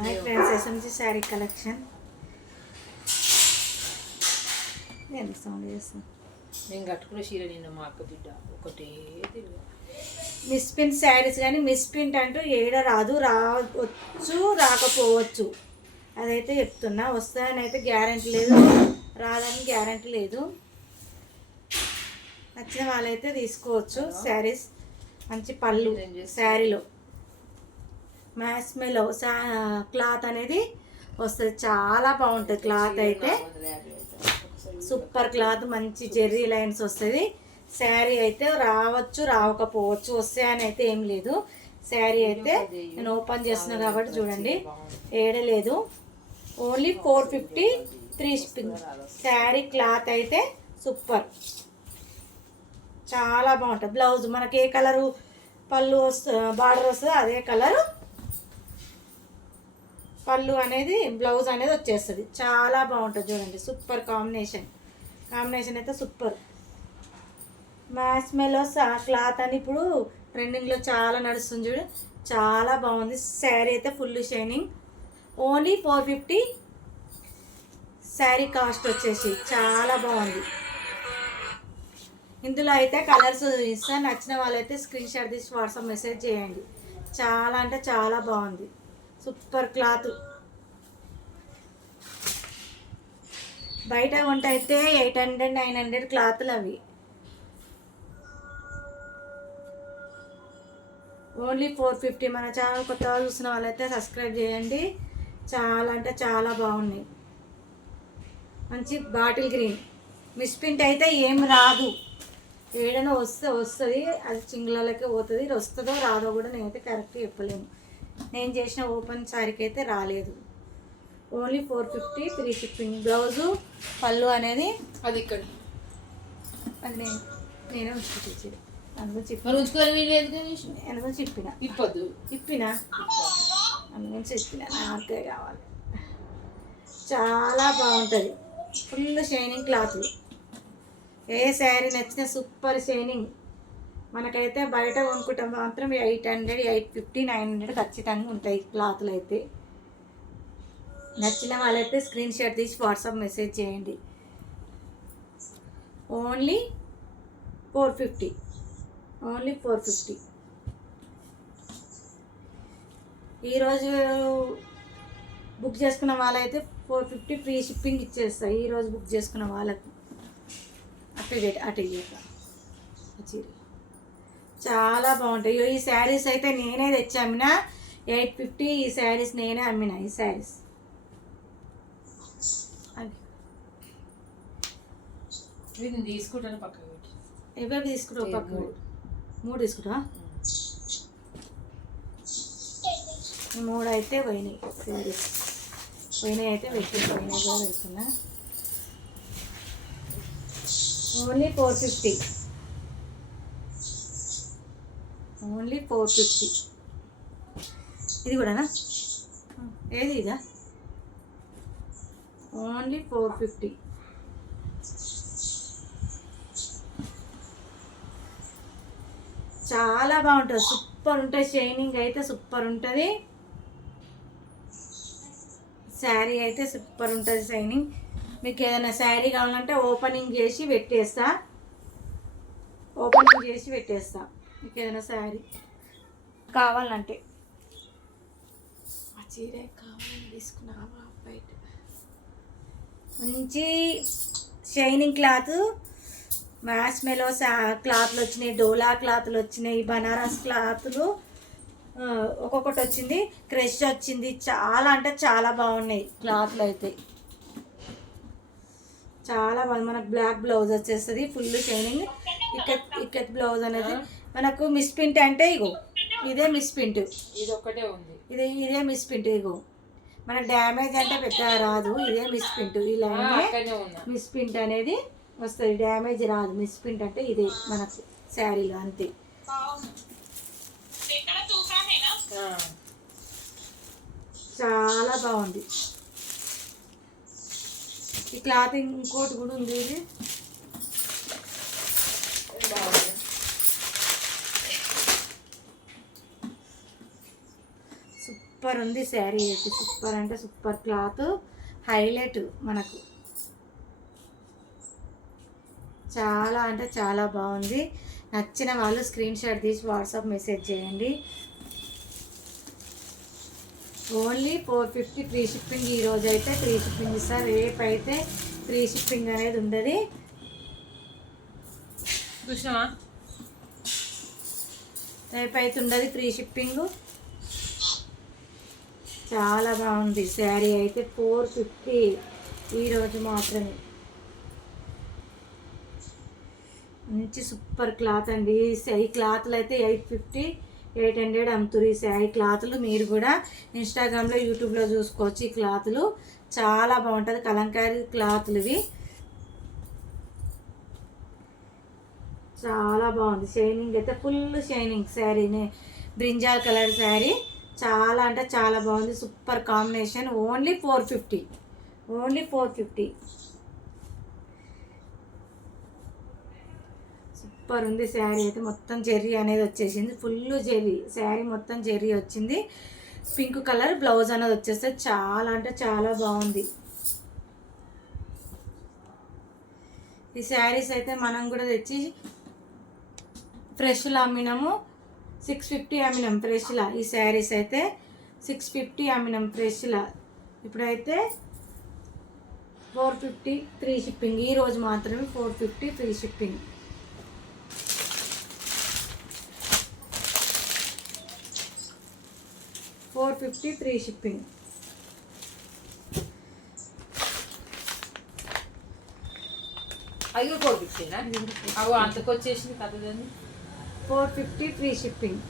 Hi friends, SMG sari collection. నేను sound చేస్తాను. నేను కట్టుకున్న చీర నిన్న మా అక్క బిడ్డ ఒకటే తిరుగు మిస్ప్రింట్ శారీస్, కానీ మిస్ప్రింట్ అంటూ ఏడ రాదు, రావచ్చు రాకపోవచ్చు, అదైతే చెప్తున్నా. వస్తాయని అయితే గ్యారంటీ లేదు, రాదని గ్యారంటీ లేదు. నచ్చిన వాళ్ళైతే తీసుకోవచ్చు. శారీస్ మంచి పళ్ళు, శారీలో మ్యాస్మెలో క్లాత్ అనేది వస్తుంది. చాలా బాగుంటుంది క్లాత్ అయితే, సూపర్ క్లాత్, మంచి జెర్రీ లైన్స్ వస్తుంది. శారీ అయితే రావచ్చు రావకపోవచ్చు, వస్తాయని అయితే ఏం లేదు. శారీ అయితే నేను ఓపెన్ చేస్తున్నా కాబట్టి చూడండి, ఏడలేదు. Only 450 free shipping. Sari cloth అయితే సూపర్, చాలా బాగుంటుంది. బ్లౌజ్ మనకి ఏ కలరు పళ్ళు వస్తుంది, బార్డర్ వస్తుంది, అదే కలరు పళ్ళు అనేది, బ్లౌజ్ అనేది వచ్చేస్తుంది. చాలా బాగుంటుంది చూడండి, సూపర్ కాంబినేషన్. కాంబినేషన్ అయితే సూపర్. మ్యాస్మెలో క్లాత్ అని ఇప్పుడు ట్రెండింగ్లో చాలా నడుస్తుంది చూడు, చాలా బాగుంది. శారీ అయితే full shining. Only 450 sari cost వచ్చేసి, చాలా బాగుంది. ఇందులో అయితే కలర్స్ ఇస్తాను, నచ్చిన వాళ్ళైతే స్క్రీన్ షాట్ తీసి వాట్సాప్ మెసేజ్ చేయండి. చాలా అంటే చాలా బాగుంది, సూపర్ క్లాత్. బయట కొంట అయితే 800 900 క్లాతులు అవి. ఓన్లీ 450. మన ఛానల్ కొత్తగా చూసిన వాళ్ళైతే సబ్స్క్రైబ్ చేయండి. చాలా అంటే చాలా బాగున్నాయి. మంచి బాటిల్ గ్రీన్. మిస్ప్రింట్ అయితే ఏం రాదు, ఏదైనా వస్తుంది, అది చింగులకే పోతుంది. వస్తుందో రాదో కూడా నేనైతే కరెక్ట్ చెప్పలేము. నేను చేసిన ఓపెన్ శారీకి అయితే రాలేదు. Only 450 free shipping. బ్లౌజు పళ్ళు అనేది అది ఇక్కడ అది నేనే ఉంచుకొచ్చి అందులో చెప్పిన నాకే కావాలి. చాలా బాగుంటుంది, ఫుల్ షైనింగ్ క్లాత్. ఏ శారీ నచ్చినా సూపర్ షైనింగ్. మనకైతే బయట కొనుక్కుంటే మాత్రం 800 850 900 ఖచ్చితంగా ఉంటాయి క్లాత్లు అయితే. నచ్చిన వాళ్ళైతే స్క్రీన్ షాట్ తీసి వాట్సాప్ మెసేజ్ చేయండి. ఓన్లీ 450. ఓన్లీ 450. ఈరోజు బుక్ చేసుకున్న వాళ్ళైతే 450 ఫ్రీ షిప్పింగ్ ఇచ్చేస్తాయి. ఈరోజు బుక్ చేసుకున్న వాళ్ళకు అటు చాలా బాగుంటాయి. ఈ శారీస్ అయితే నేనే తెచ్చి అమ్మిన 850. ఈ శారీస్ నేనే అమ్మిన. ఈ శారీస్ తీసుకుంటాను పక్కన ఎవరు తీసుకుంటావు? పక్కన 3 తీసుకుంటా. 3 అయితే పోయినాయి. శారీస్ పోయినాయి అయితే పోయినాయి కూడా పెడుతున్నా. ఓన్లీ 450. ఓన్లీ 450. ఇది కూడానా? ఏది ఇదా? ఓన్లీ 450. చాలా బాగుంటుంది, సూపర్ ఉంటుంది. షైనింగ్ అయితే సూపర్ ఉంటుంది. శారీ అయితే సూపర్ ఉంటుంది షైనింగ్. మీకు ఏదైనా శారీ కావాలంటే ఓపెనింగ్ చేసి పెట్టేస్తా. మీకు ఏదైనా శారీ కావాలంటే, ఆ చీర కావాలని తీసుకున్నావా? బయట మంచి షైనింగ్ క్లాత్. మ్యాస్మెలో క్లాత్లు వచ్చినాయి, డోలా క్లాత్లు వచ్చినాయి, బనారస్ క్లాత్లు ఒక్కొక్కటి వచ్చింది, క్రష్ వచ్చింది. చాలా అంటే చాలా బాగున్నాయి క్లాత్లు అయితే, చాలా బాగుంది. మనకు బ్లాక్ బ్లౌజ్ వచ్చేస్తుంది, ఫుల్ షైనింగ్. ఇక్కత్ బ్లౌజ్ అనేది మనకు మిస్ప్రింట్ అంటే ఇగో ఇదే మిస్ప్రింట్, ఇది ఒక్కటే ఉంది. ఇదే మిస్ప్రింట్. ఇగో మనకు డ్యామేజ్ అంటే పెద్దగా రాదు, ఇదే మిస్ప్రింట్. ఇలానే మిస్ప్రింట్ అనేది వస్తుంది, డ్యామేజ్ రాదు. మిస్ప్రింట్ అంటే ఇదే మనకు శారీలో అంతే. చాలా బాగుంది ఈ క్లాత్. ఇంకోటి కూడా ఉంది, ఇది సూపర్ ఉంది శారీ అయితే, సూపర్ అంటే సూపర్ క్లాత్, హైలైట్ మనకు చాలా అంటే చాలా బాగుంది. నచ్చిన వాళ్ళు స్క్రీన్ షాట్ తీసి వాట్సాప్ మెసేజ్ చేయండి. Only 450 free shipping. ఈరోజు అయితే ఫ్రీ షిప్పింగ్ ఇస్తారు, రేపు అయితే ఫ్రీ షిప్పింగ్ అనేది ఉండదు. చూసినావా, రేపు అయితే ఉండదు ఫ్రీ షిప్పింగ్. చాలా బాగుంది శారీ అయితే, 450 ఈరోజు మాత్రమే. మంచి సూపర్ క్లాత్ అండి. ఈ క్లాత్లు అయితే 850 800 అమ్ముతారు ఈ శారీ క్లాతులు. మీరు కూడా ఇన్స్టాగ్రామ్లో యూట్యూబ్లో చూసుకోవచ్చు. ఈ క్లాతులు చాలా బాగుంటుంది, కలంకారీ క్లాతులు ఇవి. చాలా బాగుంది, షైనింగ్ అయితే ఫుల్ షైనింగ్ శారీనే. బ్రింజాల్ కలర్ శారీ చాలా అంటే చాలా బాగుంది, super combination. Only 450, only 450. Super ఉంది శారీ అయితే. మొత్తం జెర్రీ అనేది వచ్చేసింది, ఫుల్ జెర్రీ శారీ, మొత్తం జెర్రీ వచ్చింది. పింక్ కలర్ బ్లౌజ్ అనేది వచ్చేస్తే చాలా అంటే చాలా బాగుంది. ఈ శారీస్ అయితే మనం కూడా తెచ్చి ఫ్రెష్లో అమ్మినాము, 650 అమ్మినాం ఫ్రెష్లా. ఈ శారీస్ అయితే 650 అమ్మినాం ఫ్రెష్లా. ఇప్పుడైతే 450 ఫ్రీ షిప్పింగ్. ఈరోజు మాత్రమే 450 ఫ్రీ షిప్పింగ్. $450 free shipping. అయ్యో 450నా? అవు అంతకు వచ్చేసింది కదండి. 450 ఫ్రీ షిప్పింగ్.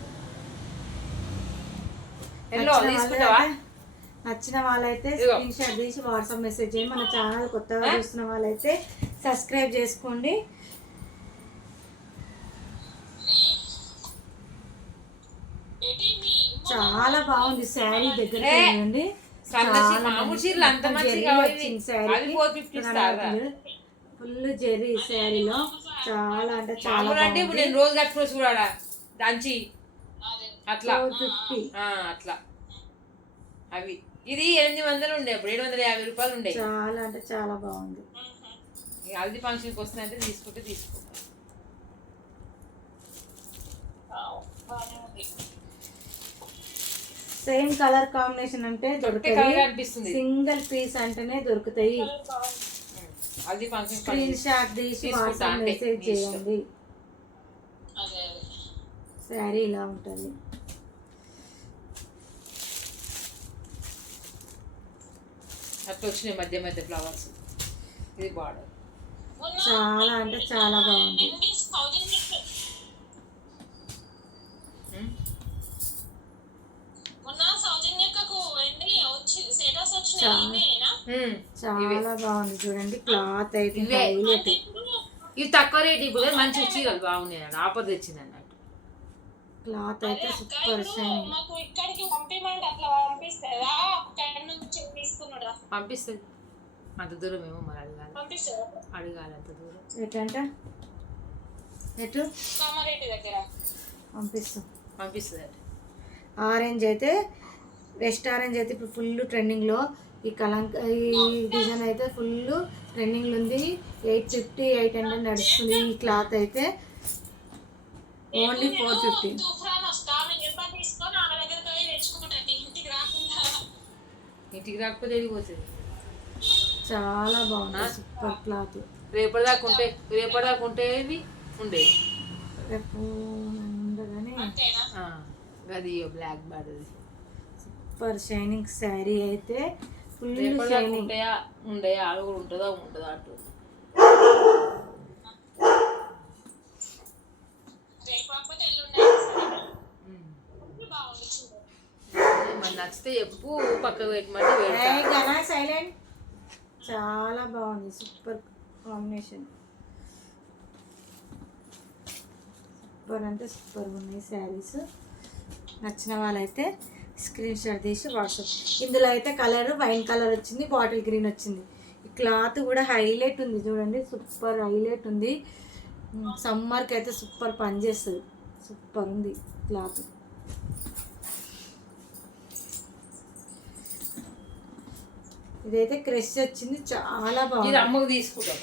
నచ్చిన వాళ్ళైతే స్క్రీన్ షాట్ తీసి వాట్సాప్ మెసేజ్ చేయండి. మన ఛానల్ కొత్తగా చూస్తున్న వాళ్ళైతే సబ్స్క్రైబ్ చేసుకోండి. చాలా బాగుంది శారీ. దగ్గర చూడండి, ఫుల్ జెర్రీ శారీలో. చాలా అంటే చాలా నేను రోజు కట్టుకో చూడాలా దంచి అట్లా 450 అట్లా. అవి ఇది 800 ఉండే, అప్పుడు 750 రూపాయలు ఉండే. చాలా అంటే చాలా బాగుంది. హల్దీ ఫంక్షన్కి వస్తున్నాయంటే తీసుకుంటే తీసుకో. సేమ్ కలర్ కాంబినేషన్ అంటే దొరుకుతాయి, సింగిల్ పీస్ అంటేనే దొరుకుతాయి. స్క్రీన్ షాట్ తీసి వాట్సాప్ మెసేజ్ చేయండి. శారీ ఇలా ఉంటుంది. అట్లా వచ్చినాయి మధ్య మధ్య ఫ్లవర్స్. ఇది బార్డర్ చాలా అంటే చాలా బాగుంది. చాలా బాగుంది చూడండి, క్లాత్ అయితే హైలైట్. ఇవి తక్కువ రేట్, ఇప్పుడు మంచి చీరలు బాగున్నాయి అన్న, ఆఫర్ తెచ్చింది అన్నట్టు. క్లాత్ అయితే సూపర్ షైనింగ్. పంపిస్తుంది అంత దూరం ఏమో మరి అడగాలి, అడగాలి అంత దూరం. ఎటంట ఎటు పంపిస్తాం, పంపిస్తుంది. ఆరెంజ్ అయితే, వెస్ట్ ఆరెంజ్ అయితే ఇప్పుడు ఫుల్ ట్రెండింగ్లో. ఈ ఈ డిజైన్ అయితే ఫుల్ ట్రెండింగ్లో ఉంది. 850 800 నడుస్తుంది. ఈ క్లాత్ అయితే ఓన్లీ 450. ఇంటికి రాకపోతే వెళ్ళిపోతుంది. చాలా బాగుంది, సూపర్ క్లాత్. రేపటిదాకా ఉంటే ఇవి ఉండే, రేపు ఉండగానే అది black border super shining sari అయితే ఫుల్ షైనింగ్. ఉండే ఆడ కూడా ఉంటుందా అటు. మరి నచ్చితే చెప్పు, పక్కకు పెట్టమంటే సైలెంట్. చాలా బాగుంది, సూపర్ కాంబినేషన్. సూపర్ అంటే సూపర్ ఉన్నాయి శారీస్. నచ్చిన వాళ్ళైతే స్క్రీన్ షాట్ తీసి వాట్సాప్. ఇందులో అయితే కలర్ వైన్ కలర్ వచ్చింది, బాటిల్ గ్రీన్ వచ్చింది. ఈ క్లాత్ కూడా హైలైట్ ఉంది చూడండి, సూపర్ హైలైట్ ఉంది. సమ్మర్కి అయితే సూపర్ పనిచేస్తుంది, సూపర్ ఉంది క్లాత్. ఇదైతే క్రష్ వచ్చింది, చాలా ఇది బాగుంది. అమ్మకు తీసుకుంటా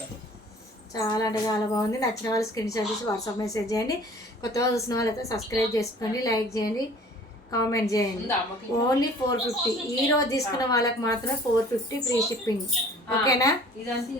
చాలా అంటే చాలా బాగుంది. నచ్చిన వాళ్ళు స్క్రీన్ షాట్ చేసి వాట్సాప్ మెసేజ్ చేయండి. కొత్తగా చూసిన వాళ్ళైతే సబ్స్క్రైబ్ చేసుకోండి, లైక్ చేయండి, కామెంట్ చేయండి. ఉందా అమ్మకి ఓన్లీ 450. ఈ రోజు తీసుకున్న వాళ్ళకి మాత్రమే 450 ఫ్రీ షిప్పింగ్. ఓకేనా? ఇదంతే